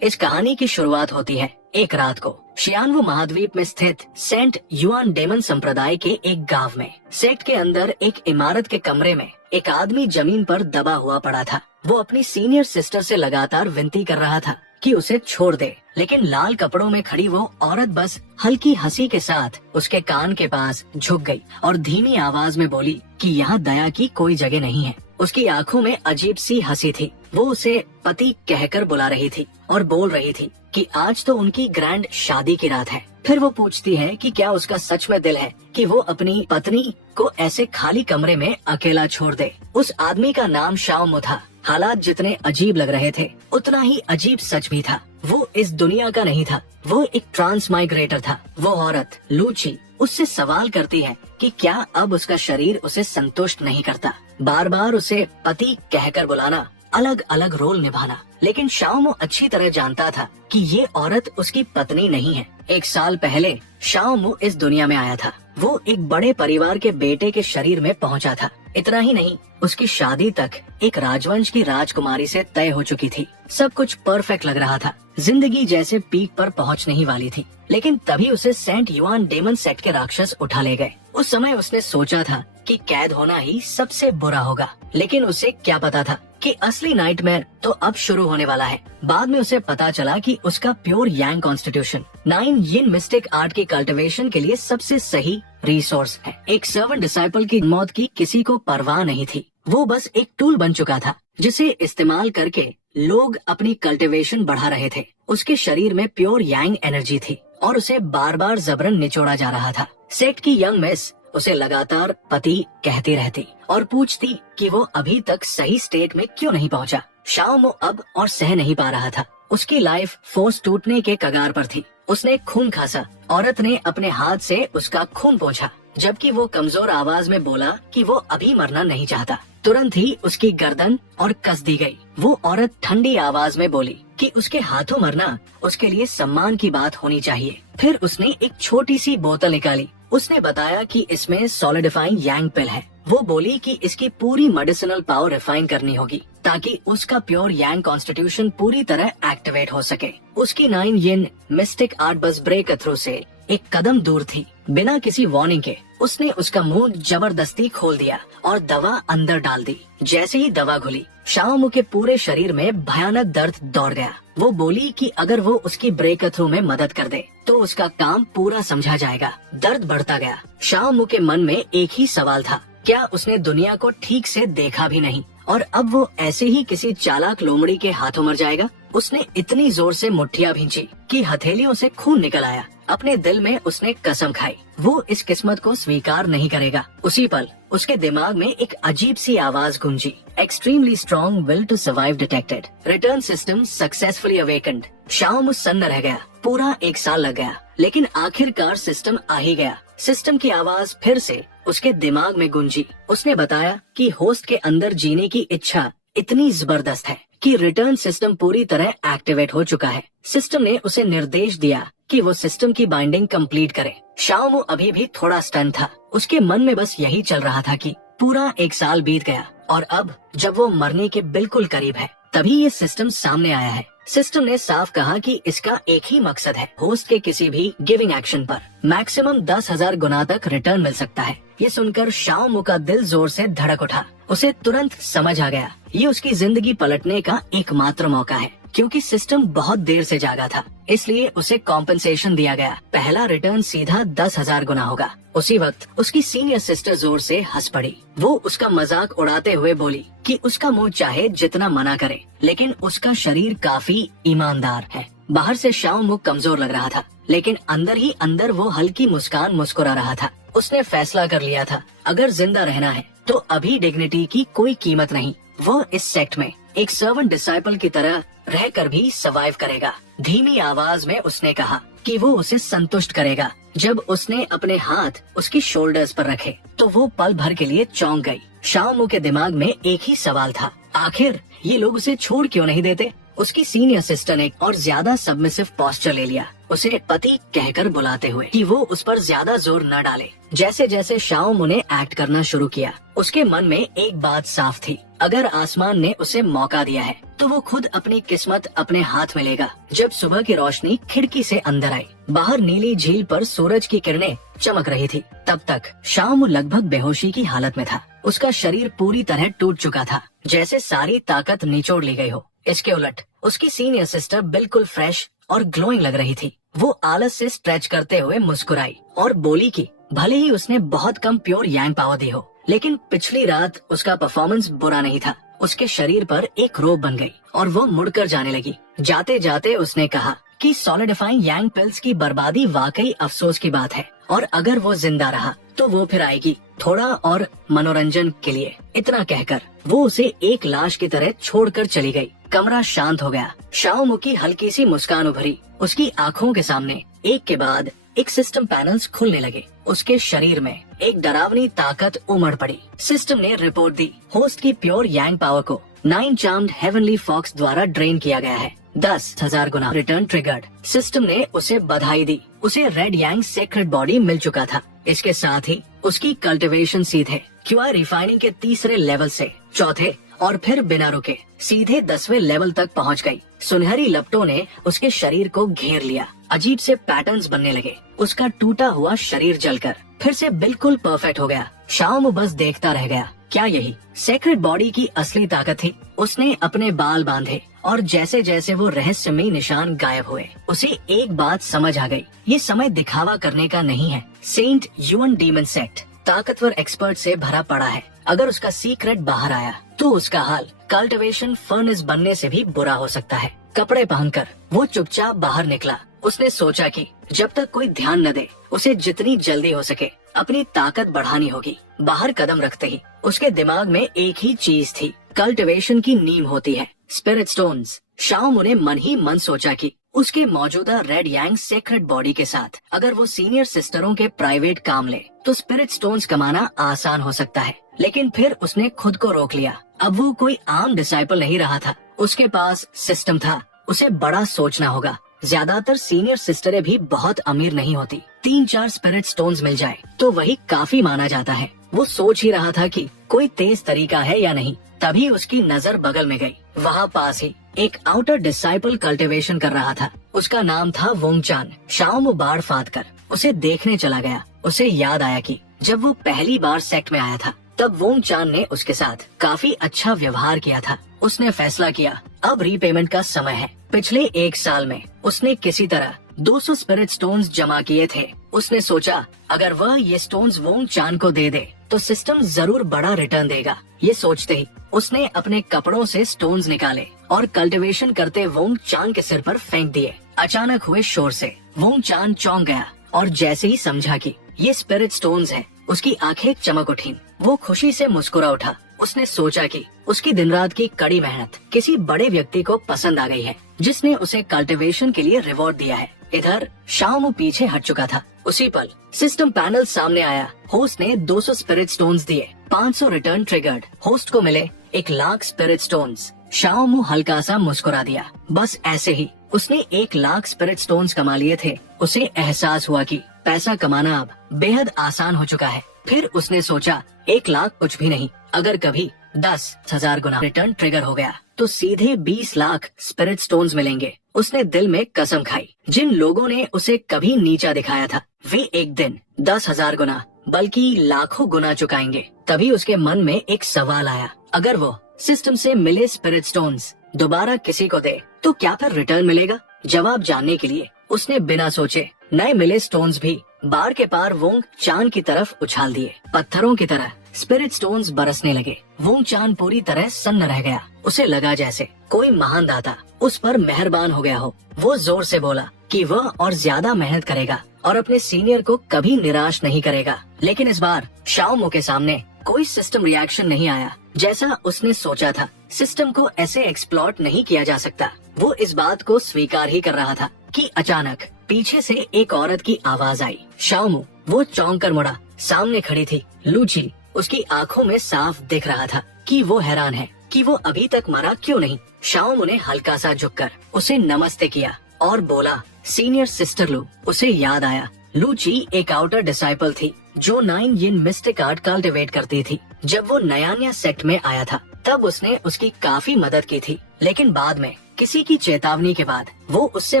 इस कहानी की शुरुआत होती है एक रात को शियानवू महाद्वीप में स्थित सेंट युआन डेमन संप्रदाय के एक गांव में। सेक्ट के अंदर एक इमारत के कमरे में एक आदमी जमीन पर दबा हुआ पड़ा था। वो अपनी सीनियर सिस्टर से लगातार विनती कर रहा था कि उसे छोड़ दे, लेकिन लाल कपड़ों में खड़ी वो औरत बस हल्की हंसी के साथ उसके कान के पास झुक गई और धीमी आवाज में बोली कि यहाँ दया की कोई जगह नहीं है। उसकी आंखों में अजीब सी हंसी थी। वो उसे पति कहकर बुला रही थी और बोल रही थी कि आज तो उनकी ग्रैंड शादी की रात है। फिर वो पूछती है कि क्या उसका सच में दिल है कि वो अपनी पत्नी को ऐसे खाली कमरे में अकेला छोड़ दे। उस आदमी का नाम शाओमू था। हालात जितने अजीब लग रहे थे उतना ही अजीब सच भी था। वो इस दुनिया का नहीं था, वो एक ट्रांस माइग्रेटर था। वो औरत लूची उससे सवाल करती है कि क्या अब उसका शरीर उसे संतुष्ट नहीं करता। बार बार उसे पति कहकर बुलाना, अलग अलग रोल निभाना। लेकिन शाओमू अच्छी तरह जानता था कि ये औरत उसकी पत्नी नहीं है। 1 साल पहले शाओमू इस दुनिया में आया था। वो एक बड़े परिवार के बेटे के शरीर में पहुंचा था। इतना ही नहीं, उसकी शादी तक एक राजवंश की राजकुमारी से तय हो चुकी थी। सब कुछ परफेक्ट लग रहा था। जिंदगी जैसे पीक पर पहुंचने ही वाली थी। लेकिन तभी उसे सेंट युआन डेमन सेक्ट के राक्षस उठा ले गए। उस समय उसने सोचा था कि कैद होना ही सबसे बुरा होगा, लेकिन उसे क्या पता था कि असली नाइटमेयर तो अब शुरू होने वाला है। बाद में उसे पता चला कि उसका प्योर यांग कॉन्स्टिट्यूशन 9 यिन मिस्टिक आर्ट की कल्टीवेशन के लिए सबसे सही रिसोर्स है। एक सर्वेंट डिसाइपल की मौत की किसी को परवाह नहीं थी। वो बस एक टूल बन चुका था जिसे इस्तेमाल करके लोग अपनी कल्टीवेशन बढ़ा रहे थे। उसके शरीर में प्योर यांग एनर्जी थी और उसे बार बार जबरन निचोड़ा जा रहा था। सेक्ट की यंग मिस उसे लगातार पति कहती रहती और पूछती कि वो अभी तक सही स्टेट में क्यों नहीं पहुंचा। शाओमू अब और सह नहीं पा रहा था। उसकी लाइफ फोर्स टूटने के कगार पर थी। उसने खून खासा। औरत ने अपने हाथ से उसका खून पोंछा, जबकि वो कमजोर आवाज में बोला कि वो अभी मरना नहीं चाहता। तुरंत ही उसकी गर्दन और कस दी गई। वो औरत ठंडी आवाज में बोली कि उसके हाथों मरना उसके लिए सम्मान की बात होनी चाहिए। फिर उसने एक छोटी सी बोतल निकाली। उसने बताया कि इसमें सॉलिडिफाइंग यांग पिल है। वो बोली कि इसकी पूरी मेडिसिनल पावर रिफाइन करनी होगी ताकि उसका प्योर यांग कॉन्स्टिट्यूशन पूरी तरह एक्टिवेट हो सके। उसकी 9 यिन मिस्टिक आर्ट बस ब्रेक थ्रू से एक कदम दूर थी। बिना किसी वार्निंग के उसने उसका मुंह जबरदस्ती खोल दिया और दवा अंदर डाल दी। जैसे ही दवा घुली, शाओमू के पूरे शरीर में भयानक दर्द दौड़ गया। वो बोली कि अगर वो उसकी ब्रेक थ्रू में मदद कर दे तो उसका काम पूरा समझा जाएगा। दर्द बढ़ता गया। शाओमू के मन में एक ही सवाल था, क्या उसने दुनिया को ठीक से देखा भी नहीं और अब वो ऐसे ही किसी चालाक लोमड़ी के हाथों मर जाएगा। उसने इतनी जोर से मुट्ठियां भींची कि हथेलियों से खून निकल आया। अपने दिल में उसने कसम खाई, वो इस किस्मत को स्वीकार नहीं करेगा। उसी पल उसके दिमाग में एक अजीब सी आवाज गूंजी, extremely strong will to survive detected, return system successfully awakened. Shaomu सन्न रह गया। पूरा 1 साल लग गया, लेकिन आखिरकार सिस्टम आ ही गया। सिस्टम की आवाज फिर से उसके दिमाग में गूंजी। उसने बताया कि होस्ट के अंदर जीने की इच्छा इतनी जबरदस्त है कि रिटर्न सिस्टम पूरी तरह एक्टिवेट हो चुका है। सिस्टम ने उसे निर्देश दिया कि वो सिस्टम की बाइंडिंग कंप्लीट करे। शाओमू अभी भी थोड़ा स्टन था। उसके मन में बस यही चल रहा था कि पूरा 1 साल बीत गया और अब जब वो मरने के बिल्कुल करीब है, तभी ये सिस्टम सामने आया है। सिस्टम ने साफ कहा कि इसका एक ही मकसद है, होस्ट के किसी भी गिविंग एक्शन पर मैक्सिमम 10,000 गुना तक रिटर्न मिल सकता है। ये सुनकर शाओमू का दिल जोर से धड़क उठा। उसे तुरंत समझ आ गया, ये उसकी जिंदगी पलटने का एकमात्र मौका है। क्योंकि सिस्टम बहुत देर से जागा था, इसलिए उसे कॉम्पेंसेशन दिया गया। पहला रिटर्न सीधा 10,000 गुना होगा। उसी वक्त उसकी सीनियर सिस्टर जोर से हंस पड़ी। वो उसका मजाक उड़ाते हुए बोली कि उसका मुंह चाहे जितना मना करे, लेकिन उसका शरीर काफी ईमानदार है। बाहर से शाओमू कमजोर लग रहा था, लेकिन अंदर ही अंदर वो हल्की मुस्कान मुस्कुरा रहा था। उसने फैसला कर लिया था, अगर जिंदा रहना है तो अभी डिग्निटी की कोई कीमत नहीं। वो इस सेक्ट में एक सर्वेंट डिसाइपल की तरह रहकर भी सर्वाइव करेगा। धीमी आवाज में उसने कहा कि वो उसे संतुष्ट करेगा। जब उसने अपने हाथ उसकी शोल्डर्स पर रखे तो वो पल भर के लिए चौंक गई। शाओमू के दिमाग में एक ही सवाल था, आखिर ये लोग उसे छोड़ क्यों नहीं देते। उसकी सीनियर सिस्टर ने और ज्यादा सबमिसिव पोस्चर ले लिया, उसे पति कहकर बुलाते हुए कि वो उस पर ज्यादा जोर न डाले। जैसे जैसे शाओमू ने एक्ट करना शुरू किया, उसके मन में एक बात साफ थी, अगर आसमान ने उसे मौका दिया है तो वो खुद अपनी किस्मत अपने हाथ में लेगा। जब सुबह की रोशनी खिड़की से अंदर आई, बाहर नीली झील पर सूरज की किरणें चमक रही थी, तब तक शाओमू लगभग बेहोशी की हालत में था। उसका शरीर पूरी तरह टूट चुका था, जैसे सारी ताकत निचोड़ ली गई हो। इसके उलट उसकी सीनियर सिस्टर बिल्कुल फ्रेश और ग्लोइंग लग रही थी। वो आलस से स्ट्रेच करते हुए मुस्कुराई और बोली कि भले ही उसने बहुत कम प्योर यांग पावर दी हो, लेकिन पिछली रात उसका परफॉर्मेंस बुरा नहीं था। उसके शरीर पर एक रोब बन गई और वो मुड़कर जाने लगी। जाते जाते उसने कहा कि सॉलिडिफाइंग यांग पिल्स की बर्बादी वाकई अफसोस की बात है, और अगर वो जिंदा रहा तो वो फिर आएगी थोड़ा और मनोरंजन के लिए। इतना कहकर वो उसे एक लाश की तरह छोड़कर चली गई। कमरा शांत हो गया। शाओमू की हल्की सी मुस्कान उभरी। उसकी आंखों के सामने एक के बाद एक सिस्टम पैनल्स खुलने लगे। उसके शरीर में एक डरावनी ताकत उमड़ पड़ी। सिस्टम ने रिपोर्ट दी, होस्ट की प्योर यांग पावर को 9 चार्म्ड हेवनली फॉक्स द्वारा ड्रेन किया गया है। 10,000 गुना रिटर्न ट्रिगर्ड। सिस्टम ने उसे बधाई दी। उसे रेड यांग सेक्रेट बॉडी मिल चुका था। इसके साथ ही उसकी कल्टिवेशन सीधे क्यूआई रिफाइनिंग के तीसरे लेवल से चौथे और फिर बिना रुके सीधे 10वें लेवल तक पहुंच गई। सुनहरी लपटों ने उसके शरीर को घेर लिया। अजीब से पैटर्न्स बनने लगे। उसका टूटा हुआ शरीर जलकर फिर से बिल्कुल परफेक्ट हो गया। शाओमू बस देखता रह गया। क्या यही सेक्रेट बॉडी की असली ताकत थी? उसने अपने बाल बांधे और जैसे जैसे वो रहस्यमयी निशान गायब हुए, उसे एक बात समझ आ गई, ये समय दिखावा करने का नहीं है। सेंट युआन डेमन सेक्ट ताकतवर एक्सपर्ट से भरा पड़ा है। अगर उसका सीक्रेट बाहर आया तो उसका हाल कल्टिवेशन फर्नेस बनने से भी बुरा हो सकता है। कपड़े पहनकर वो चुपचाप बाहर निकला। उसने सोचा कि जब तक कोई ध्यान न दे, उसे जितनी जल्दी हो सके अपनी ताकत बढ़ानी होगी। बाहर कदम रखते ही उसके दिमाग में एक ही चीज थी, कल्टिवेशन की नींव होती है स्पिरिट स्टोन्स। शाओमू ने मन ही मन सोचा कि उसके मौजूदा रेड यांग सेक्रेट बॉडी के साथ अगर वो सीनियर सिस्टरों के प्राइवेट काम ले तो स्पिरिट स्टोन्स कमाना आसान हो सकता है। लेकिन फिर उसने खुद को रोक लिया। अब वो कोई आम डिसाइपल नहीं रहा था। उसके पास सिस्टम था। उसे बड़ा सोचना होगा। ज्यादातर सीनियर सिस्टरें भी बहुत अमीर नहीं होती। 3-4 स्पिरिट स्टोन्स मिल जाए तो वही काफी माना जाता है। वो सोच ही रहा था कि कोई तेज तरीका है या नहीं, तभी उसकी नजर बगल में गई। वहाँ पास ही एक आउटर डिसाइपल कल्टिवेशन कर रहा था। उसका नाम था वोंग चान। शाओमू बाड़ फाद कर उसे देखने चला गया। उसे याद आया कि जब वो पहली बार सेक्ट में आया था तब वोंग चान ने उसके साथ काफी अच्छा व्यवहार किया था। उसने फैसला किया अब रीपेमेंट का समय है। पिछले 1 साल में उसने किसी तरह 200 स्पिरिट स्टोन्स जमा किए थे। उसने सोचा अगर वह ये स्टोन्स वोंग चान को दे दे तो सिस्टम जरूर बड़ा रिटर्न देगा। ये सोचते ही उसने अपने कपड़ों से स्टोन्स निकाले और कल्टिवेशन करते वोंग चान के सिर पर फेंक दिए। अचानक हुए शोर से वोंग चान चौंक गया और जैसे ही समझा कि ये स्पिरिट स्टोन्स हैं, उसकी आंखें चमक उठी। वो खुशी से मुस्कुरा उठा। उसने सोचा कि उसकी दिन रात की कड़ी मेहनत किसी बड़े व्यक्ति को पसंद आ गई है, जिसने उसे कल्टिवेशन के लिए रिवॉर्ड दिया है। इधर शाओमू पीछे हट चुका था। उसी पल सिस्टम पैनल सामने आया। होस्ट ने 200 स्पिरिट स्टोन्स दिए। 500 रिटर्न ट्रिगर्ड। होस्ट को मिले 1,00,000 स्पिरिट स्टोन्स। शाओमू हल्का सा मुस्कुरा दिया। बस ऐसे ही उसने 1,00,000 स्पिरिट स्टोन्स कमा लिए थे। उसे एहसास हुआ कि पैसा कमाना अब बेहद आसान हो चुका है। फिर उसने सोचा 1,00,000 कुछ भी नहीं, अगर कभी 10,000 गुना रिटर्न ट्रिगर हो गया तो सीधे 20 लाख स्पिरिट स्टोन्स मिलेंगे। उसने दिल में कसम खाई, जिन लोगों ने उसे कभी नीचा दिखाया था वे एक दिन 10,000 गुना बल्कि लाखों गुना चुकाएंगे। तभी उसके मन में एक सवाल आया, अगर वो सिस्टम से मिले स्पिरिट स्टोन्स दोबारा किसी को दे तो क्या फिर रिटर्न मिलेगा? जवाब जानने के लिए उसने बिना सोचे नए मिले स्टोन्स भी बाढ़ के पार वोंग चान की तरफ उछाल दिए। पत्थरों की तरह स्पिरिट स्टोन्स बरसने लगे। वोंग चान पूरी तरह सन्न रह गया। उसे लगा जैसे कोई महान दाता उस पर मेहरबान हो गया हो। वो जोर से बोला कि वह और ज्यादा मेहनत करेगा और अपने सीनियर को कभी निराश नहीं करेगा। लेकिन इस बार शाओमू के सामने कोई सिस्टम रिएक्शन नहीं आया जैसा उसने सोचा था। सिस्टम को ऐसे एक्सप्लॉइट नहीं किया जा सकता। वो इस बात को स्वीकार ही कर रहा था कि अचानक पीछे से एक औरत की आवाज आई। शाओमू वो चौंक कर मुड़ा। सामने खड़ी थी लूची। उसकी आंखों में साफ दिख रहा था कि वो हैरान है कि वो अभी तक मरा क्यों नहीं। शाओमू ने हल्का सा झुककर उसे नमस्ते किया और बोला, सीनियर सिस्टर लू। उसे याद आया लू ची एक आउटर डिसाइपल थी जो 9 यिन मिस्टिक आर्ट कल्टिवेट करती थी। जब वो नयान्या सेक्ट में आया था तब उसने उसकी काफी मदद की थी, लेकिन बाद में किसी की चेतावनी के बाद वो उससे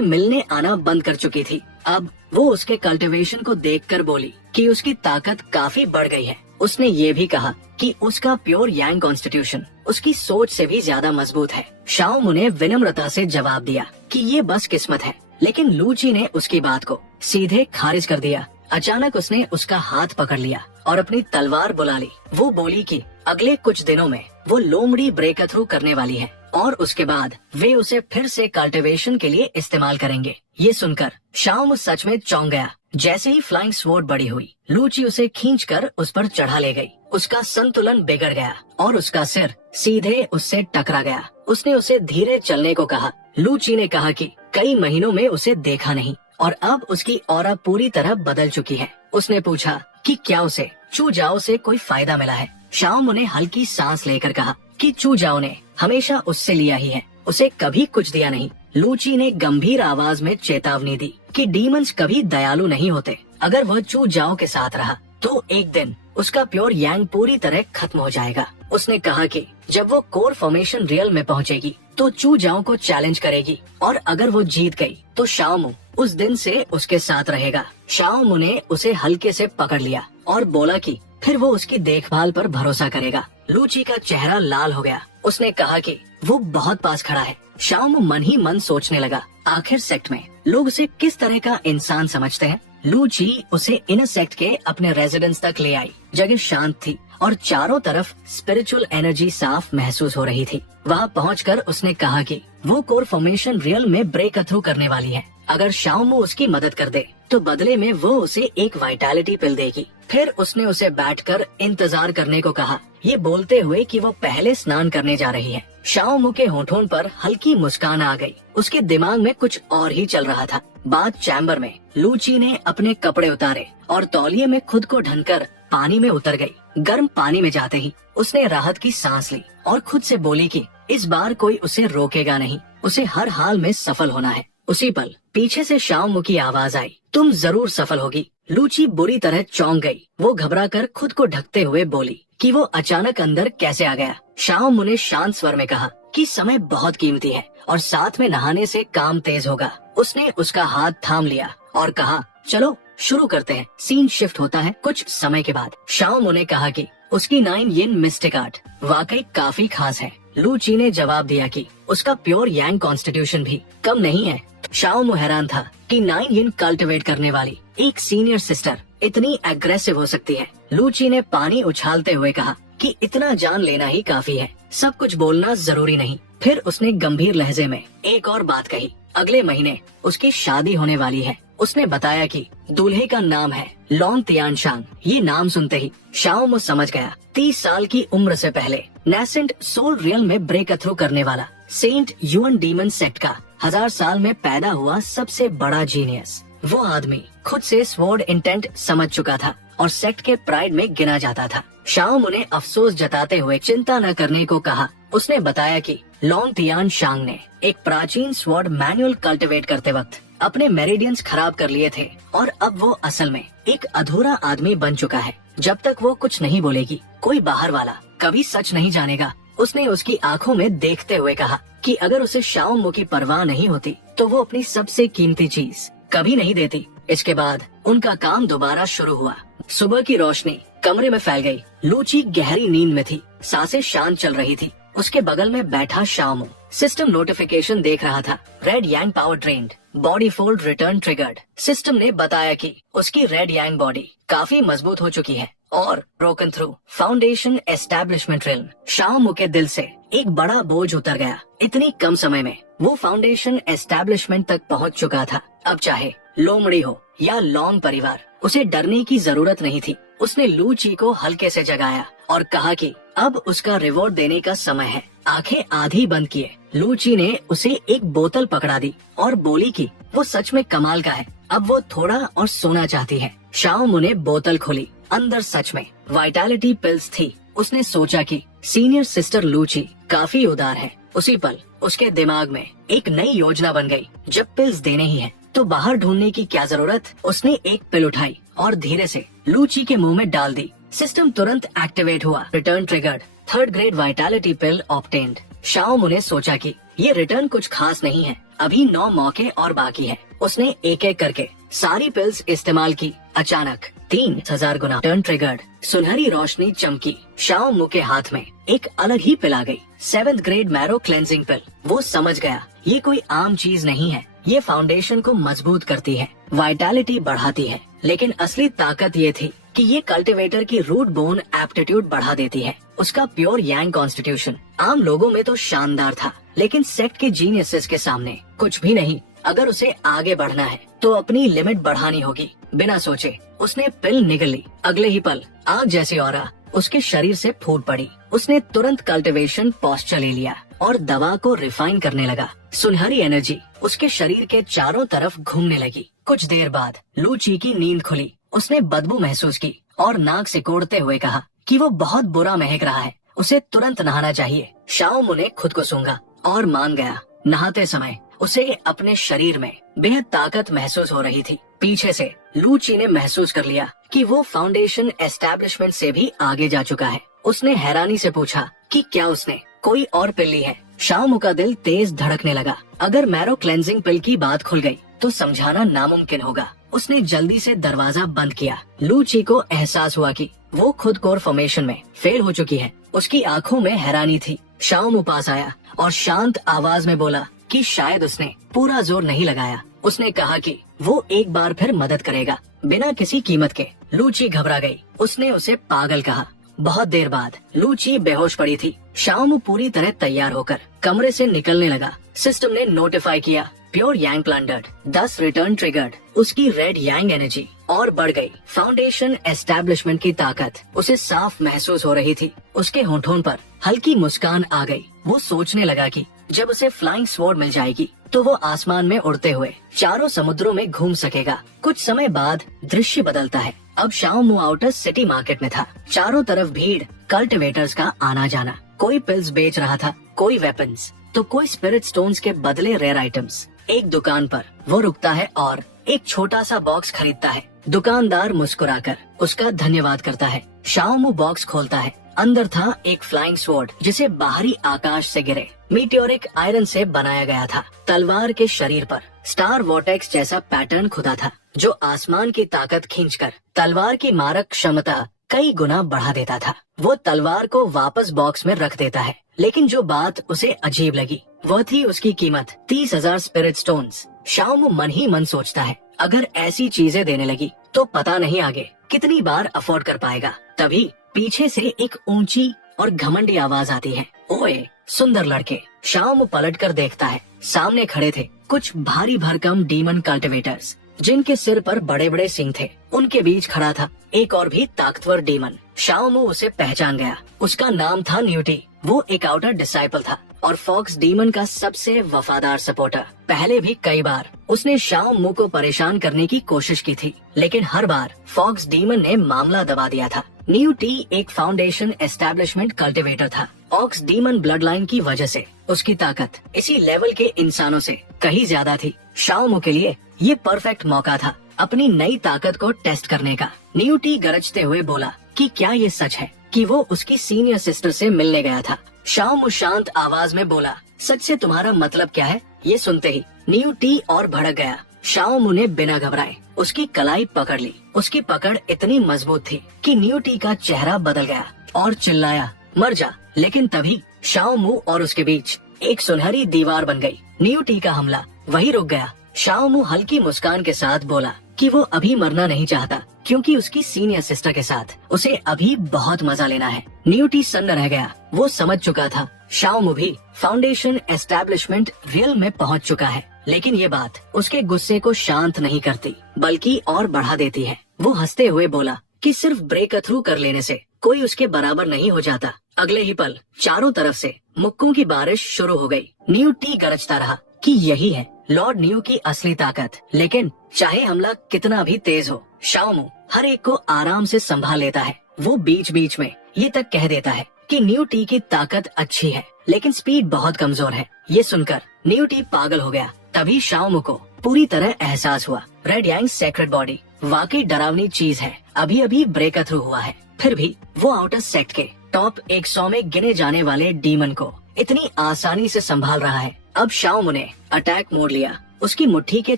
मिलने आना बंद कर चुकी थी। अब वो उसके कल्टिवेशन को देखकर बोली कि उसकी ताकत काफी बढ़ गई है। उसने ये भी कहा कि उसका प्योर यांग कॉन्स्टिट्यूशन उसकी सोच से भी ज्यादा मजबूत है। शाओमू ने विनम्रता से जवाब दिया कि ये बस किस्मत है, लेकिन लू ची ने उसकी बात को सीधे खारिज कर दिया। अचानक उसने उसका हाथ पकड़ लिया और अपनी तलवार बुला ली। वो बोली कि अगले कुछ दिनों में वो लोमड़ी ब्रेक थ्रू करने वाली है और उसके बाद वे उसे फिर से कल्टिवेशन के लिए इस्तेमाल करेंगे। ये सुनकर शाओमू सच में चौंक गया। जैसे ही फ्लाइंग स्वॉर्ड बड़ी हुई, लू ची उसे खींचकर उस पर चढ़ा ले गई। उसका संतुलन बिगड़ गया और उसका सिर सीधे उससे टकरा गया। उसने उसे धीरे चलने को कहा। लू ची ने कहा कि कई महीनों में उसे देखा नहीं और अब उसकी ऑरा पूरी तरह बदल चुकी है। उसने पूछा कि क्या उसे चू जाओ से कोई फायदा मिला है। शाओमू ने हल्की सांस लेकर कहा कि चू जाओ ने हमेशा उससे लिया ही है, उसे कभी कुछ दिया नहीं। लू ची ने गंभीर आवाज में चेतावनी दी कि डीमंस कभी दयालु नहीं होते। अगर वह चू जाओ के साथ रहा तो एक दिन उसका प्योर यांग पूरी तरह खत्म हो जाएगा। उसने कहा कि जब वो कोर फॉर्मेशन रियल में पहुंचेगी तो चू जाओ को चैलेंज करेगी और अगर वो जीत गई तो शाओमू उस दिन से उसके साथ रहेगा। शाओमू ने उसे हल्के से पकड़ लिया और बोला कि फिर वो उसकी देखभाल पर भरोसा करेगा। लू ची का चेहरा लाल हो गया। उसने कहा कि वो बहुत पास खड़ा है। शाओमू मन ही मन सोचने लगा, आखिर सेक्ट में लोग उसे किस तरह का इंसान समझते हैं। लू ची उसे इनर सेक्ट के अपने रेजिडेंस तक ले आई। जगह शांत थी और चारों तरफ स्पिरिचुअल एनर्जी साफ महसूस हो रही थी। वहाँ पहुंचकर उसने कहा कि वो कोर फॉर्मेशन रियल में ब्रेक थ्रू करने वाली है। अगर शाओमू उसकी मदद कर दे तो बदले में वो उसे एक वाइटैलिटी पिल देगी। फिर उसने उसे बैठकर इंतजार करने को कहा, ये बोलते हुए कि वो पहले स्नान करने जा रही है। शाओमू के होठों पर हल्की मुस्कान आ गई। उसके दिमाग में कुछ और ही चल रहा था। बाद चैम्बर में लू ची ने अपने कपड़े उतारे और तौलिए में खुद को ढककर पानी में उतर गई। गर्म पानी में जाते ही उसने राहत की सांस ली और खुद से बोली कि इस बार कोई उसे रोकेगा नहीं, उसे हर हाल में सफल होना है। उसी पल पीछे से शाओमू की आवाज आई, तुम जरूर सफल होगी। लू ची बुरी तरह चौंक गई। वो घबराकर खुद को ढकते हुए बोली कि वो अचानक अंदर कैसे आ गया। शाओमू ने शांत स्वर में कहा कि समय बहुत कीमती है और साथ में नहाने से काम तेज होगा। उसने उसका हाथ थाम लिया और कहा, चलो शुरू करते हैं। सीन शिफ्ट होता है कुछ समय के बाद। शाओमू ने कहा कि उसकी 9 यिन मिस्टिक आर्ट वाकई काफी खास है। लू ची ने जवाब दिया कि उसका प्योर यांग कॉन्स्टिट्यूशन भी कम नहीं है। शाओमू हैरान था कि 9 यिन कल्टिवेट करने वाली एक सीनियर सिस्टर इतनी एग्रेसिव हो सकती है। लू ची ने पानी उछालते हुए कहा कि इतना जान लेना ही काफी है, सब कुछ बोलना जरूरी नहीं। फिर उसने गंभीर लहजे में एक और बात कही, अगले महीने उसकी शादी होने वाली है। उसने बताया कि दूल्हे का नाम है लॉन्ग तियानशांग। ये नाम सुनते ही शाओमू समझ गया, 30 साल की उम्र से पहले नेसेंट सोल रियल में ब्रेक थ्रू करने वाला सेंट युआन डीमन सेक्ट का 1000 साल में पैदा हुआ सबसे बड़ा जीनियस। वो आदमी खुद से स्वॉर्ड इंटेंट समझ चुका था और सेक्ट के प्राइड में गिना जाता था। शाओमू ने अफसोस जताते हुए चिंता न करने को कहा। उसने बताया कि लॉन्ग तियानशांग ने एक प्राचीन स्वॉर्ड मैनुअल कल्टिवेट करते वक्त अपने मेरिडियंस खराब कर लिए थे और अब वो असल में एक अधूरा आदमी बन चुका है। जब तक वो कुछ नहीं बोलेगी कोई बाहर वाला कभी सच नहीं जानेगा। उसने उसकी आंखों में देखते हुए कहा कि अगर उसे शाओमू की परवाह नहीं होती तो वो अपनी सबसे कीमती चीज कभी नहीं देती। इसके बाद उनका काम दोबारा शुरू हुआ। सुबह की रोशनी कमरे में फैल गई। लू ची गहरी नींद में थी, सांसें शांत चल रही थी। उसके बगल में बैठा शाओमू सिस्टम नोटिफिकेशन देख रहा था। Red yang power drained, body fold return triggered. System ने बताया कि उसकी रेड यांग बॉडी काफी मजबूत हो चुकी है और broken through foundation establishment realm. Shaomu के दिल से एक बड़ा बोझ उतर गया। इतनी कम समय में वो फाउंडेशन एस्टेब्लिशमेंट तक पहुंच चुका था। अब चाहे लोमड़ी हो या लॉन्ग परिवार, उसे डरने की जरूरत नहीं थी। उसने लू ची को हल्के से जगाया और कहा कि अब उसका रिवॉर्ड देने का समय है। आंखें आधी बंद किए लू ची ने उसे एक बोतल पकड़ा दी और बोली कि वो सच में कमाल का है, अब वो थोड़ा और सोना चाहती है। शाओमू ने बोतल खोली। अंदर सच में वाइटैलिटी पिल्स थी। उसने सोचा कि सीनियर सिस्टर लू ची काफी उदार है, उसी पल उसके दिमाग में एक नई योजना बन गई। जब पिल्स देने ही है तो बाहर ढूंढने की क्या जरूरत। उसने एक पिल उठाई और धीरे से लू ची के मुंह में डाल दी। सिस्टम तुरंत एक्टिवेट हुआ। Return triggered, 3rd grade vitality pill obtained. Shaomu ने सोचा कि ये रिटर्न कुछ खास नहीं है, अभी 9 मौके और बाकी है। उसने एक एक करके सारी पिल्स इस्तेमाल की। अचानक 3000 गुना टर्न ट्रिगर्ड, सुनहरी रोशनी चमकी। शाओमू के हाथ में एक अलग ही पिल आ गई, 7th ग्रेड मैरो क्लेंजिंग पिल। वो समझ गया ये कोई आम चीज नहीं है, ये फाउंडेशन को मजबूत करती है, वाइटैलिटी बढ़ाती है। लेकिन असली ताकत ये थी कि ये कल्टीवेटर की रूट बोन एप्टीट्यूड बढ़ा देती है, उसका प्योर यांग कॉन्स्टिट्यूशन। आम लोगों में तो शानदार था, लेकिन सेक्ट के जीनियसेस के सामने कुछ भी नहीं। अगर उसे आगे बढ़ना है तो अपनी लिमिट बढ़ानी होगी। बिना सोचे उसने पिल निगल ली। अगले ही पल आग जैसी ऑरा उसके शरीर से फूट पड़ी। उसने तुरंत कल्टीवेशन पोस्चर ले लिया और दवा को रिफाइन करने लगा। सुनहरी एनर्जी उसके शरीर के चारों तरफ घूमने लगी। कुछ देर बाद लू ची की नींद खुली। उसने बदबू महसूस की और नाक सिकोड़ते हुए कहा कि वो बहुत बुरा महक रहा है, उसे तुरंत नहाना चाहिए। शाओमू ने खुद को सूंघा और मान गया। नहाते समय उसे अपने शरीर में बेहद ताकत महसूस हो रही थी। पीछे से लू ची ने महसूस कर लिया कि वो फाउंडेशन एस्टेब्लिशमेंट से भी आगे जा चुका है। उसने हैरानी से पूछा कि क्या उसने कोई और पिल ली है। शाओमू का दिल तेज धड़कने लगा। अगर मैरो क्लेंजिंग पिल की बात खुल गई तो समझाना नामुमकिन होगा। उसने जल्दी से दरवाजा बंद किया। लू ची को एहसास हुआ कि वो खुद कोर फॉर्मेशन में फेल हो चुकी है। उसकी आंखों में हैरानी थी। शाओमू पास आया और शांत आवाज में बोला कि शायद उसने पूरा जोर नहीं लगाया। उसने कहा कि वो एक बार फिर मदद करेगा, बिना किसी कीमत के। लू ची घबरा गई। उसने उसे पागल कहा। बहुत देर बाद लू ची बेहोश पड़ी थी। शाओमू पूरी तरह तैयार होकर कमरे से निकलने लगा। सिस्टम ने नोटिफाई किया, प्योर यांग प्लंडर्ड, 10 रिटर्न ट्रिगर्ड। उसकी रेड यांग एनर्जी और बढ़ गई। फाउंडेशन एस्टेब्लिशमेंट की ताकत उसे साफ महसूस हो रही थी। उसके होठों पर हल्की मुस्कान आ गई। वो सोचने लगा कि जब उसे फ्लाइंग स्वॉर्ड मिल जाएगी तो वो आसमान में उड़ते हुए चारों समुद्रों में घूम सकेगा। कुछ समय बाद दृश्य बदलता है। अब शाओमू आउटर सिटी मार्केट में था। चारों तरफ भीड़, कल्टीवेटर्स का आना जाना। कोई पिल्स बेच रहा था, कोई वेपन्स, तो कोई स्पिरिट स्टोन्स के बदले रेयर आइटम्स। एक दुकान पर वो रुकता है और एक छोटा सा बॉक्स खरीदता है। दुकानदार मुस्कुराकर उसका धन्यवाद करता है। शाओमू बॉक्स खोलता है। अंदर था एक फ्लाइंग स्वॉर्ड जिसे बाहरी आकाश से गिरे मीटियोरिक आयरन से बनाया गया था। तलवार के शरीर पर स्टार वॉर्टेक्स जैसा पैटर्न खुदा था, जो आसमान की ताकत खींचकर तलवार की मारक क्षमता कई गुना बढ़ा देता था। वो तलवार को वापस बॉक्स में रख देता है, लेकिन जो बात उसे अजीब लगी वो थी उसकी कीमत, 30,000 स्पिरिट स्टोन्स। शाओमू मन ही मन सोचता है, अगर ऐसी चीजें देने लगी तो पता नहीं आगे कितनी बार अफोर्ड कर पाएगा। तभी पीछे से एक ऊंची और घमंडी आवाज आती है, ओए सुंदर लड़के। शाओमू पलट कर देखता है। सामने खड़े थे कुछ भारी भरकम डीमन कल्टीवेटर्स, जिनके सिर पर बड़े बड़े सिंग थे। उनके बीच खड़ा था एक और भी ताकतवर डीमन। शाओमू उसे पहचान गया। उसका नाम था न्यूटी। वो एक आउटर डिसाइपल था और फॉक्स डीमन का सबसे वफादार सपोर्टर। पहले भी कई बार उसने शाओमू को परेशान करने की कोशिश की थी, लेकिन हर बार फॉक्स डीमन ने मामला दबा दिया था। न्यूटी एक फाउंडेशन एस्टेब्लिशमेंट कल्टीवेटर था। ऑक्स डीमन ब्लड लाइन की वजह से उसकी ताकत इसी लेवल के इंसानों से कहीं ज्यादा थी। शाओमू के लिए ये परफेक्ट मौका था अपनी नई ताकत को टेस्ट करने का। न्यूटी गरजते हुए बोला कि क्या ये सच है कि वो उसकी सीनियर सिस्टर से मिलने गया था। शाओमू शांत आवाज में बोला, सच से तुम्हारा मतलब क्या है? ये सुनते ही न्यूटी और भड़क गया। शाओमू ने बिना घबराए उसकी कलाई पकड़ ली। उसकी पकड़ इतनी मजबूत थी कि न्यूटी का चेहरा बदल गया और चिल्लाया, मर जा। लेकिन तभी शाओमू और उसके बीच एक सुनहरी दीवार बन गई। न्यूटी का हमला वही रुक गया। शाओमू हल्की मुस्कान के साथ बोला कि वो अभी मरना नहीं चाहता, क्योंकि उसकी सीनियर सिस्टर के साथ उसे अभी बहुत मजा लेना है। न्यूटी सन्न रह गया। वो समझ चुका था शाओमू भी फाउंडेशन एस्टेब्लिशमेंट रियल में पहुंच चुका है, लेकिन ये बात उसके गुस्से को शांत नहीं करती, बल्कि और बढ़ा देती है। वो हंसते हुए बोला कि सिर्फ ब्रेक थ्रू कर लेने से कोई उसके बराबर नहीं हो जाता। अगले ही पल चारों तरफ से मुक्कों की बारिश शुरू हो गई। न्यूटी गरजता रहा कि यही है लॉर्ड न्यू की असली ताकत। लेकिन चाहे हमला कितना भी तेज हो, शाओमू हर एक को आराम से संभाल लेता है। वो बीच बीच में ये तक कह देता है कि न्यू टी की ताकत अच्छी है लेकिन स्पीड बहुत कमजोर है। ये सुनकर न्यू टी पागल हो गया। तभी शाओमू को पूरी तरह एहसास हुआ रेड यांग सेक्रेट बॉडी वाकई डरावनी चीज है, अभी अभी ब्रेक थ्रू हुआ है। फिर भी वो आउटर सेक्ट के टॉप 100 में गिने जाने वाले डीमन को इतनी आसानी से संभाल रहा है। अब शाओमू ने अटैक मोड लिया। उसकी मुट्ठी के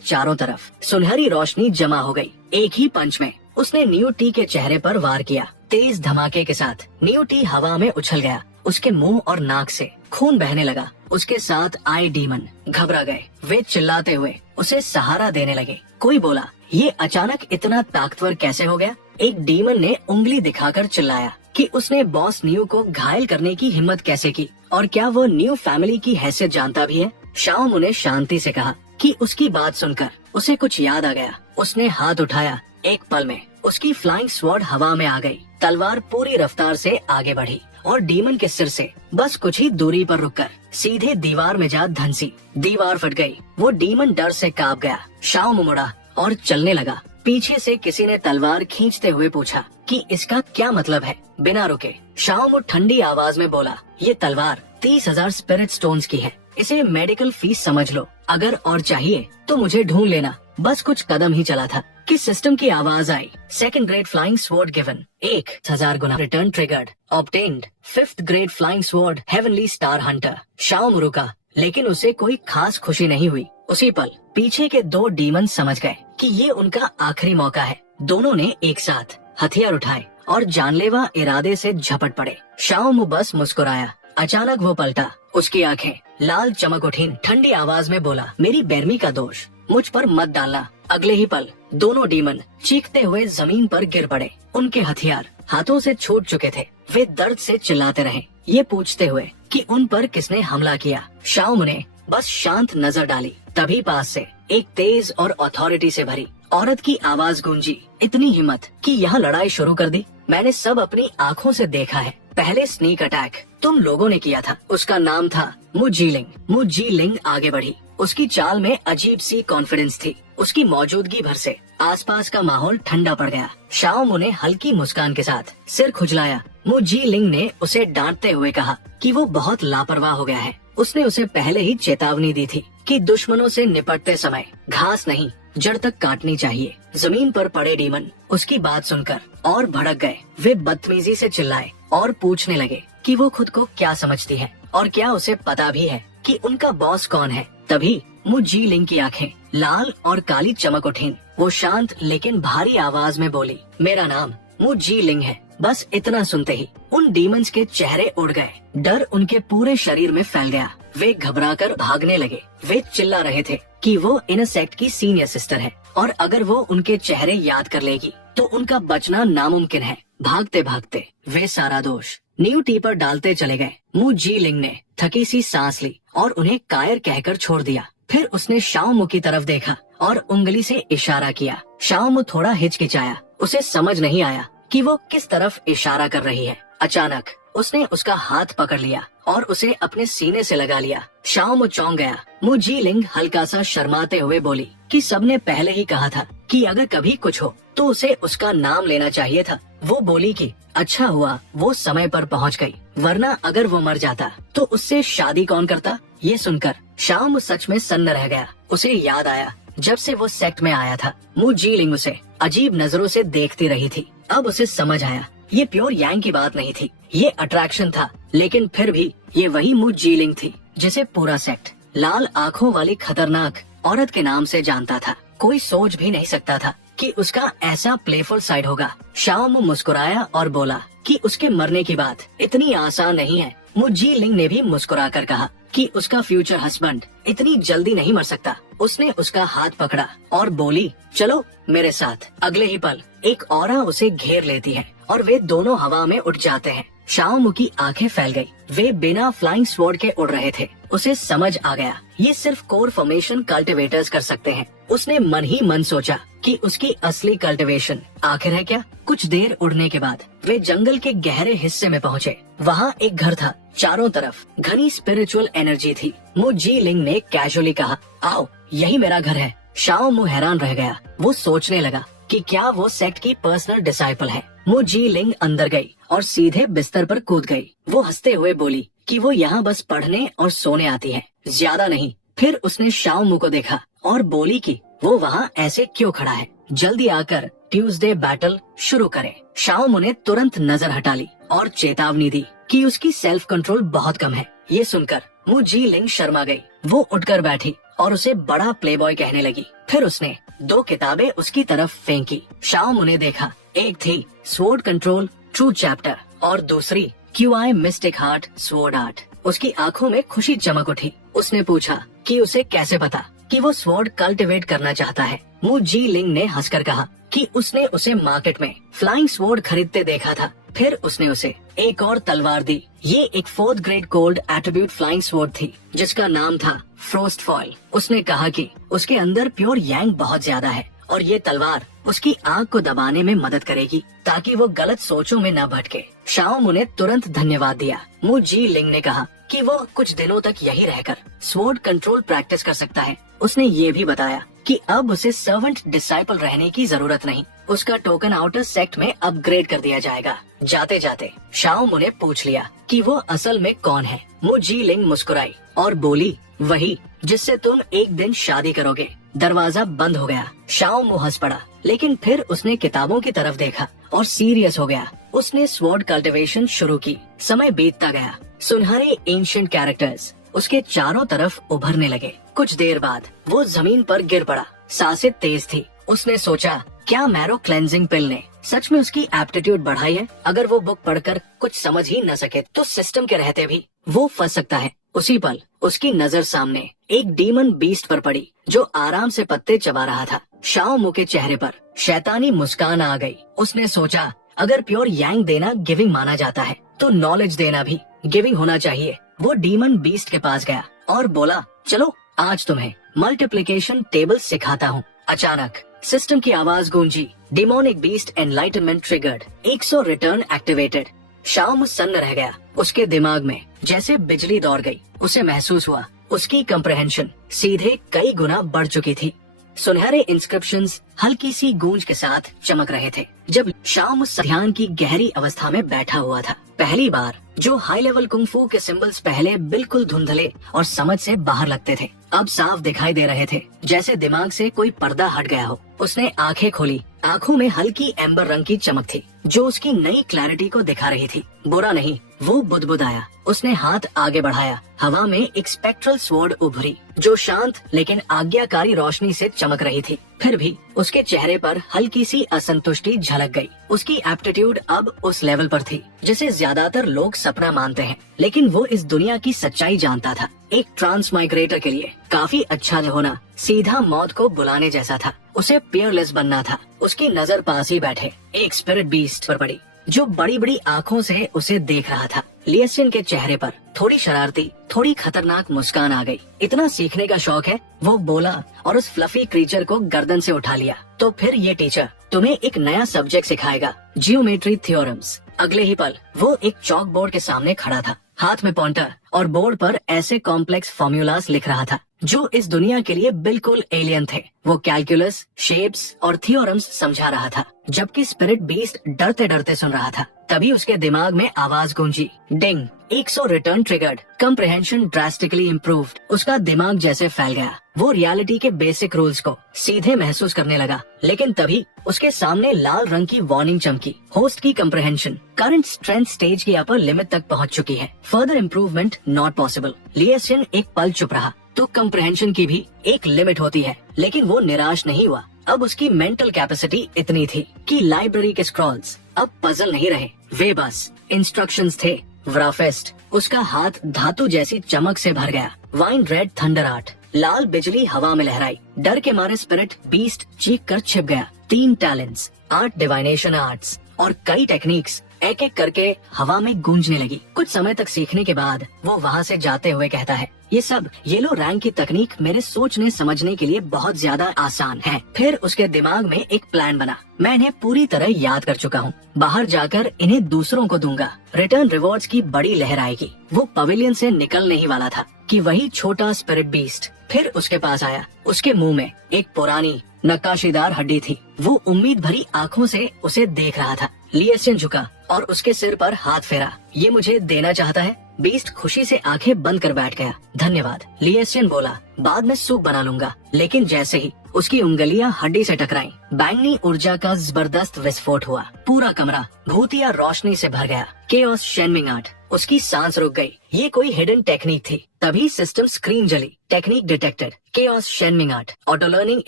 चारों तरफ सुनहरी रोशनी जमा हो गई। एक ही पंच में उसने न्यू टी के चेहरे पर वार किया। तेज धमाके के साथ न्यू टी हवा में उछल गया। उसके मुंह और नाक से खून बहने लगा। उसके साथ आए डीमन घबरा गए। वे चिल्लाते हुए उसे सहारा देने लगे। कोई बोला, ये अचानक इतना ताकतवर कैसे हो गया? एक डीमन ने उंगली दिखाकर चिल्लाया कि उसने बॉस न्यू को घायल करने की हिम्मत कैसे की, और क्या वो न्यू फैमिली की हैसियत जानता भी है? शाओमू ने शांति से कहा कि उसकी बात सुनकर उसे कुछ याद आ गया। उसने हाथ उठाया। एक पल में उसकी फ्लाइंग स्वॉर्ड हवा में आ गई। तलवार पूरी रफ्तार से आगे बढ़ी और डीमन के सिर से बस कुछ ही दूरी पर रुककर सीधे दीवार में जा धंसी। दीवार फट गई। वो डीमन डर से कांप गया। शाओमू मुड़ा और चलने लगा। पीछे से किसी ने तलवार खींचते हुए पूछा कि इसका क्या मतलब है? बिना रुके शाओमू ठंडी आवाज में बोला, ये तलवार 30,000 स्पिरिट स्टोन्स की है। इसे मेडिकल फीस समझ लो। अगर और चाहिए तो मुझे ढूंढ लेना। बस कुछ कदम ही चला था कि सिस्टम की आवाज आई, second grade flying sword given, 1000 गुना return triggered, obtained 5th grade flying sword heavenly star hunter. Shaomu रुका, लेकिन उसे कोई खास खुशी नहीं हुई। उसी पल पीछे के 2 डीमन समझ गए कि ये उनका आखिरी मौका है। दोनों ने एक साथ हथियार उठाए और जानलेवा इरादे से झपट पड़े। शाओमू बस मुस्कुराया। अचानक वो पलटा। उसकी आंखें लाल चमक उठी। ठंडी आवाज में बोला, मेरी बेरमी का दोष मुझ पर मत डालना। अगले ही पल दोनों डीमन चीखते हुए जमीन पर गिर पड़े। उनके हथियार हाथों से छूट चुके थे। वे दर्द से चिल्लाते रहे, ये पूछते हुए कि उन पर किसने हमला किया। शाओमू ने बस शांत नजर डाली। तभी पास से एक तेज और अथॉरिटी से भरी औरत की आवाज गूंजी, इतनी हिम्मत कि यहाँ लड़ाई शुरू कर दी। मैंने सब अपनी आँखों से देखा है। पहले स्नीक अटैक तुम लोगों ने किया था। उसका नाम था मु जीलिंग। मु जीलिंग आगे बढ़ी। उसकी चाल में अजीब सी कॉन्फिडेंस थी। उसकी मौजूदगी भर से आसपास का माहौल ठंडा पड़ गया। शाओमू ने हल्की मुस्कान के साथ सिर खुजलाया। मु जीलिंग ने उसे डांटते हुए कहा कि वो बहुत लापरवाह हो गया है। उसने उसे पहले ही चेतावनी दी थी कि दुश्मनों से निपटते समय घास नहीं जड़ तक काटनी चाहिए। जमीन पर पड़े डीमन उसकी बात सुनकर और भड़क गए। वे बदतमीजी से चिल्लाए और पूछने लगे कि वो खुद को क्या समझती है और क्या उसे पता भी है कि उनका बॉस कौन है। तभी मु जीलिंग की आंखें लाल और काली चमक उठी। वो शांत लेकिन भारी आवाज में बोली, मेरा नाम मु जीलिंग है। बस इतना सुनते ही उन डीमंस के चेहरे उड़ गए। डर उनके पूरे शरीर में फैल गया। वे घबराकर भागने लगे। वे चिल्ला रहे थे कि वो इन सेक्ट की सीनियर सिस्टर है और अगर वो उनके चेहरे याद कर लेगी तो उनका बचना नामुमकिन है। भागते भागते वे सारा दोष न्यू टी पर डालते चले गए। मु जीलिंग ने थकी सी सांस ली और उन्हें कायर कहकर छोड़ दिया। फिर उसने शाओमू की तरफ देखा और उंगली से इशारा किया। शाओमू थोड़ा हिचकिचाया। उसे समझ नहीं आया कि वो किस तरफ इशारा कर रही है। अचानक उसने उसका हाथ पकड़ लिया और उसे अपने सीने से लगा लिया। शाओमू चौंक गया। मु जीलिंग हल्का सा शर्माते हुए बोली कि सबने पहले ही कहा था कि अगर कभी कुछ हो तो उसे उसका नाम लेना चाहिए था। वो बोली कि अच्छा हुआ वो समय पर पहुंच गई, वरना अगर वो मर जाता तो उससे शादी कौन करता। ये सुनकर शाओमू सच में सन्न रह गया। उसे याद आया जब से वो सेक्ट में आया था। मु जीलिंग उसे अजीब नजरों से देखती रही थी। अब उसे समझ आया ये प्योर यांग की बात नहीं थी, ये अट्रैक्शन था। लेकिन फिर भी ये वही मु जीलिंग थी जिसे पूरा सेक्ट लाल आँखों वाली खतरनाक औरत के नाम से जानता था। कोई सोच भी नहीं सकता था कि उसका ऐसा प्लेफुल साइड होगा। शाओमू मुस्कुराया और बोला कि उसके मरने की बात इतनी आसान नहीं है। मु जीलिंग ने भी मुस्कुराकर कहा कि उसका फ्यूचर हस्बैंड इतनी जल्दी नहीं मर सकता। उसने उसका हाथ पकड़ा और बोली, चलो मेरे साथ। अगले ही पल एक औरा उसे घेर लेती है और वे दोनों हवा में उठ जाते हैं। शाओमू की आंखें फैल गई। वे बिना फ्लाइंग स्वॉर्ड के उड़ रहे थे। उसे समझ आ गया ये सिर्फ कोर फॉर्मेशन कल्टिवेटर्स कर सकते हैं। उसने मन ही मन सोचा कि उसकी असली कल्टिवेशन आखिर है क्या। कुछ देर उड़ने के बाद वे जंगल के गहरे हिस्से में पहुँचे। वहाँ एक घर था। चारों तरफ घनी स्पिरिचुअल एनर्जी थी। मु जीलिंग ने कैजुअली कहा, आओ यही मेरा घर है। शाओमू हैरान रह गया। वो सोचने लगा कि क्या वो सेक्ट की पर्सनल डिसाइपल है मु जी लिंग अंदर गई और सीधे बिस्तर पर कूद गई। वो हंसते हुए बोली कि वो यहाँ बस पढ़ने और सोने आती है, ज्यादा नहीं। फिर उसने शाओ मु को देखा और बोली कि वो वहाँ ऐसे क्यों खड़ा है, जल्दी आकर ट्यूसडे बैटल शुरू करें। शाओ मु ने तुरंत नजर हटा ली और चेतावनी दी कि उसकी सेल्फ कंट्रोल बहुत कम है। ये सुनकर मु जी लिंग शर्मा गई। वो उठकर बैठी और उसे बड़ा प्लेबॉय कहने लगी। फिर उसने 2 किताबें उसकी तरफ फेंकी। शाओ मु ने देखा, एक थी स्वॉर्ड कंट्रोल ट्रू चैप्टर और दूसरी QI mistake heart sword art. उसकी आंखों में खुशी चमक उठी। उसने पूछा कि उसे कैसे पता कि वो स्वॉर्ड कल्टिवेट करना चाहता है। मु जी लिंग ने हंसकर कहा कि उसने उसे मार्केट में फ्लाइंग स्वॉर्ड खरीदते देखा था। फिर उसने उसे एक और तलवार दी। ये एक 4th grade gold attribute flying sword थी जिसका नाम था फ्रोस्ट फॉयल। उसने कहा कि उसके अंदर प्योर यांग बहुत ज्यादा है और ये तलवार उसकी आंख को दबाने में मदद करेगी ताकि वो गलत सोचों में न भटके। शाओ मु ने तुरंत धन्यवाद दिया। मु जी लिंग ने कहा कि वो कुछ दिनों तक यही रहकर स्वॉर्ड कंट्रोल प्रैक्टिस कर सकता है। उसने ये भी बताया कि अब उसे सर्वेंट डिसाइपल रहने की जरूरत नहीं, उसका टोकन आउटर सेक्ट में अपग्रेड कर दिया जाएगा। जाते जाते शाओ मु ने पूछ लिया कि वो असल में कौन है। मु जी लिंग मुस्कुराई और बोली, वही जिससे तुम एक दिन शादी करोगे। दरवाजा बंद हो गया। शाओ मु हंस पड़ा, लेकिन फिर उसने किताबों की तरफ देखा और सीरियस हो गया। उसने स्वॉर्ड कल्टिवेशन शुरू की। समय बीतता गया। सुनहरे एंशिएंट कैरेक्टर्स उसके चारों तरफ उभरने लगे। कुछ देर बाद वो जमीन पर गिर पड़ा। सांसें तेज थी। उसने सोचा, क्या मैरो क्लेंजिंग पिल ने सच में उसकी एप्टीट्यूड बढ़ाई है? अगर वो बुक पढ़कर कुछ समझ ही न सके तो सिस्टम के रहते भी वो फंस सकता है। उसी पल उसकी नजर सामने एक डीमन बीस्ट पर पड़ी जो आराम से पत्ते चबा रहा था। शाओ मु के चेहरे पर शैतानी मुस्कान आ गई। उसने सोचा, अगर प्योर यांग देना गिविंग माना जाता है तो नॉलेज देना भी गिविंग होना चाहिए। वो डीमन बीस्ट के पास गया और बोला, चलो आज तुम्हें मल्टीप्लिकेशन टेबल सिखाता हूँ। अचानक सिस्टम की आवाज गूंजी, demonic beast enlightenment triggered, 100 return activated. Shao Mu सन्न रह गया। उसके दिमाग में जैसे बिजली दौड़ गई। उसे महसूस हुआ उसकी कंप्रहेंशन सीधे कई गुना बढ़ चुकी थी। सुनहरे इंस्क्रिप्शंस हल्की सी गूंज के साथ चमक रहे थे जब शाओ मु ध्यान की गहरी अवस्था में बैठा हुआ था। पहली बार जो हाई लेवल कुंफू के सिंबल्स पहले बिल्कुल धुंधले और समझ से बाहर लगते थे, अब साफ दिखाई दे रहे थे, जैसे दिमाग से कोई पर्दा हट गया हो। उसने आंखें खोली। आंखों में हल्की एम्बर रंग की चमक थी जो उसकी नई क्लैरिटी को दिखा रही थी। बुरा नहीं, वो बुदबुदाया। उसने हाथ आगे बढ़ाया। हवा में एक स्पेक्ट्रल स्वॉर्ड उभरी जो शांत लेकिन आज्ञाकारी रोशनी से चमक रही थी। फिर भी उसके चेहरे पर हल्की सी असंतुष्टि झलक गई। उसकी एप्टीट्यूड अब उस लेवल पर थी जिसे ज्यादातर लोग सपना मानते हैं, लेकिन वो इस दुनिया की सच्चाई जानता था। एक ट्रांस माइग्रेटर के लिए काफी अच्छा होना सीधा मौत को बुलाने जैसा था। उसे पियरलेस बनना था। उसकी नजर पास ही बैठे एक स्पिरिट बीस्ट पर पड़ी जो बड़ी बड़ी आँखों से उसे देख रहा था। लिएसियन के चेहरे पर थोड़ी शरारती, थोड़ी खतरनाक मुस्कान आ गई। इतना सीखने का शौक है, वो बोला और उस फ्लफी क्रीचर को गर्दन से उठा लिया। तो फिर ये टीचर तुम्हें एक नया सब्जेक्ट सिखाएगा, जियोमेट्री थ्योरम्स। अगले ही पल वो एक चौक बोर्ड के सामने खड़ा था, हाथ में पॉइंटर और बोर्ड पर ऐसे कॉम्प्लेक्स फॉर्मूलास लिख रहा था जो इस दुनिया के लिए बिल्कुल एलियन थे। वो कैलकुलस, शेप्स और थियोरम्स समझा रहा था, जबकि स्पिरिट बीस्ट डरते डरते सुन रहा था। तभी उसके दिमाग में आवाज गूंजी, डिंग, 100 return triggered, comprehension drastically improved. उसका दिमाग जैसे फैल गया। वो रियलिटी के बेसिक रूल्स को सीधे महसूस करने लगा। लेकिन तभी उसके सामने लाल रंग की वार्निंग चमकी, होस्ट की कंप्रहेंशन करंट स्ट्रेंथ स्टेज की अपर लिमिट तक पहुंच चुकी है, फर्दर इम्प्रूवमेंट नॉट पॉसिबल। लिएसियन एक पल चुप रहा। तो कंप्रहेंशन की भी एक लिमिट होती है, लेकिन वो निराश नहीं हुआ। अब उसकी मेंटल कैपेसिटी इतनी थी कि लाइब्रेरी के स्क्रॉल्स अब पजल नहीं रहे, वे बस इंस्ट्रक्शंस थे। व्राफेस्ट, उसका हाथ धातु जैसी चमक से भर गया। वाइन रेड थंडर आर्ट, लाल बिजली हवा में लहराई। डर के मारे स्पिरिट बीस्ट चीख कर छिप गया। 3 टैलेंट्स, 8 डिवाइनेशन आर्ट्स और कई टेक्निक्स एक एक करके हवा में गूंजने लगी। कुछ समय तक सीखने के बाद वो वहाँ से जाते हुए कहता है, ये सब येलो रैंक की तकनीक मेरे सोचने समझने के लिए बहुत ज्यादा आसान है। फिर उसके दिमाग में एक प्लान बना। मैं इन्हें पूरी तरह याद कर चुका हूँ। बाहर जाकर इन्हें दूसरों को दूंगा। रिटर्न रिवॉर्ड्स की बड़ी लहर आएगी। वो पवेलियन से निकलने ही वाला था कि वही छोटा स्पिरिट बीस्ट फिर उसके पास आया। उसके मुंह में एक पुरानी नक्काशीदार हड्डी थी। वो उम्मीद भरी आंखों से उसे देख रहा था। लिएसियन झुका और उसके सिर पर हाथ फेरा। ये मुझे देना चाहता है? बीस्ट खुशी से आंखें बंद कर बैठ गया। धन्यवाद, लिएसियन बोला, बाद में सूप बना लूंगा। लेकिन जैसे ही उसकी उंगलियां हड्डी से टकराईं, बैंगनी ऊर्जा का जबरदस्त विस्फोट हुआ। पूरा कमरा भूतिया रोशनी से भर गया। Chaos Shenming art. उसकी सांस रुक गई। ये कोई हिडन टेक्निक थी। तभी सिस्टम स्क्रीन जली। Technique detected. Chaos Shenming art. Auto learning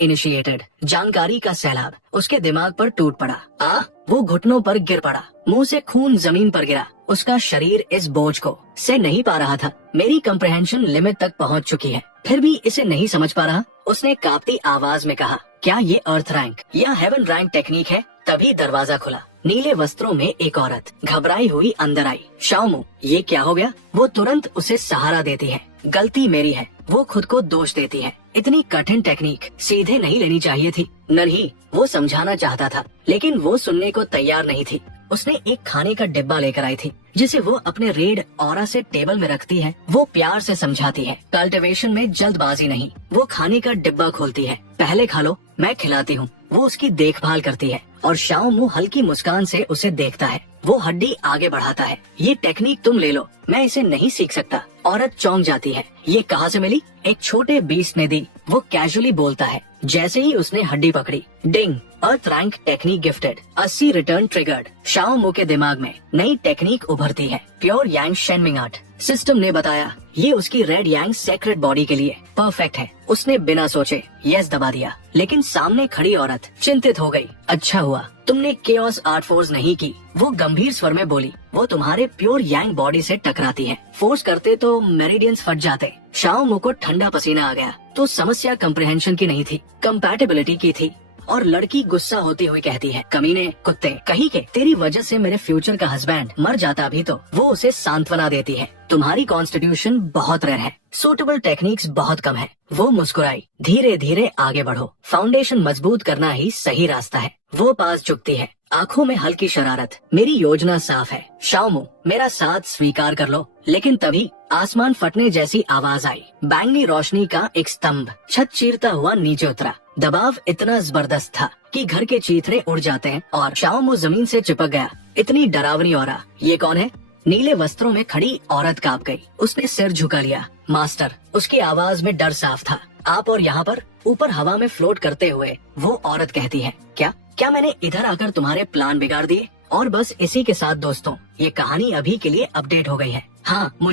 initiated. जानकारी का सैलाब उसके दिमाग पर टूट पड़ा। वो घुटनों पर गिर पड़ा। मुंह से खून जमीन पर गिरा। उसका शरीर इस बोझ को सह नहीं पा रहा था। मेरी कंप्रहेंशन लिमिट तक पहुंच चुकी है, फिर भी इसे नहीं समझ पा रहा। उसने कांपती आवाज में कहा, क्या ये अर्थ रैंक या हेवन रैंक टेक्निक है? तभी दरवाजा खुला। नीले वस्त्रों में एक औरत घबराई हुई अंदर आई। शाओमू, ये क्या हो गया? वो तुरंत उसे सहारा देती है। गलती मेरी है, वो खुद को दोष देती है। इतनी कठिन टेक्निक सीधे नहीं लेनी चाहिए थी। नहीं, वो समझाना चाहता था, लेकिन वो सुनने को तैयार नहीं थी। उसने एक खाने का डिब्बा लेकर आई थी, जिसे वो अपने रेड ऑरा से टेबल में रखती है। वो प्यार से समझाती है, कल्टीवेशन में जल्दबाजी नहीं। वो खाने का डिब्बा खोलती है। पहले खा लो, मैं खिलाती हूँ। वो उसकी देखभाल करती है और शाओमू हल्की मुस्कान से उसे देखता है। वो हड्डी आगे बढ़ाता है। ये टेक्निक तुम ले लो, मैं इसे नहीं सीख सकता। औरत चौंक जाती है। ये कहाँ से मिली? एक छोटे बीस्ट ने दी। वो कैजुअली बोलता है। जैसे ही उसने हड्डी पकड़ी, ding, earth rank technique gifted. 80 return triggered. Shaomu के दिमाग में नई टेक्निक उभरती है। Pure yang Shenming art. System ने बताया, ये उसकी रेड यांग सेक्रेट बॉडी के लिए परफेक्ट है। उसने बिना सोचे यस दबा दिया, लेकिन सामने खड़ी औरत चिंतित हो गई। अच्छा हुआ तुमने केओस आर्ट फोर्स नहीं की, वो गंभीर स्वर में बोली। वो तुम्हारे प्योर यांग बॉडी से टकराती है। फोर्स करते तो मेरिडियंस फट जाते। शाओमू को ठंडा पसीना आ गया। तो समस्या कंप्रहेंशन की नहीं थी, कंपैटिबिलिटी की थी। और लड़की गुस्सा होती हुई कहती है, कमीने कुत्ते कहीं के, तेरी वजह से मेरे फ्यूचर का हस्बैंड मर जाता भी तो। वो उसे सांत्वना देती है। तुम्हारी कॉन्स्टिट्यूशन बहुत रेयर है, सूटेबल टेक्निक्स बहुत कम है। वो मुस्कुराई। धीरे धीरे आगे बढ़ो, फाउंडेशन मजबूत करना ही सही रास्ता है। वो पास झुकती है, आंखों में हल्की शरारत। मेरी योजना साफ है शाओमू, मेरा साथ स्वीकार कर लो। लेकिन तभी आसमान फटने जैसी आवाज आई। बैंगनी रोशनी का एक स्तंभ छत चीरता हुआ नीचे उतरा। दबाव इतना जबरदस्त था कि घर के चीथड़े उड़ जाते हैं और शाओमू जमीन से चिपक गया। इतनी डरावनी औरा। ये कौन है? नीले वस्त्रों में खड़ी औरत कांप गई। उसने सिर झुका लिया। मास्टर, उसकी आवाज में डर साफ था। आप और यहाँ पर ऊपर हवा में फ्लोट करते हुए वो औरत कहती है, क्या मैंने इधर आकर तुम्हारे प्लान बिगाड़ दिए? और बस इसी के साथ दोस्तों, ये कहानी अभी के लिए अपडेट हो गई है। हाँ, मुझे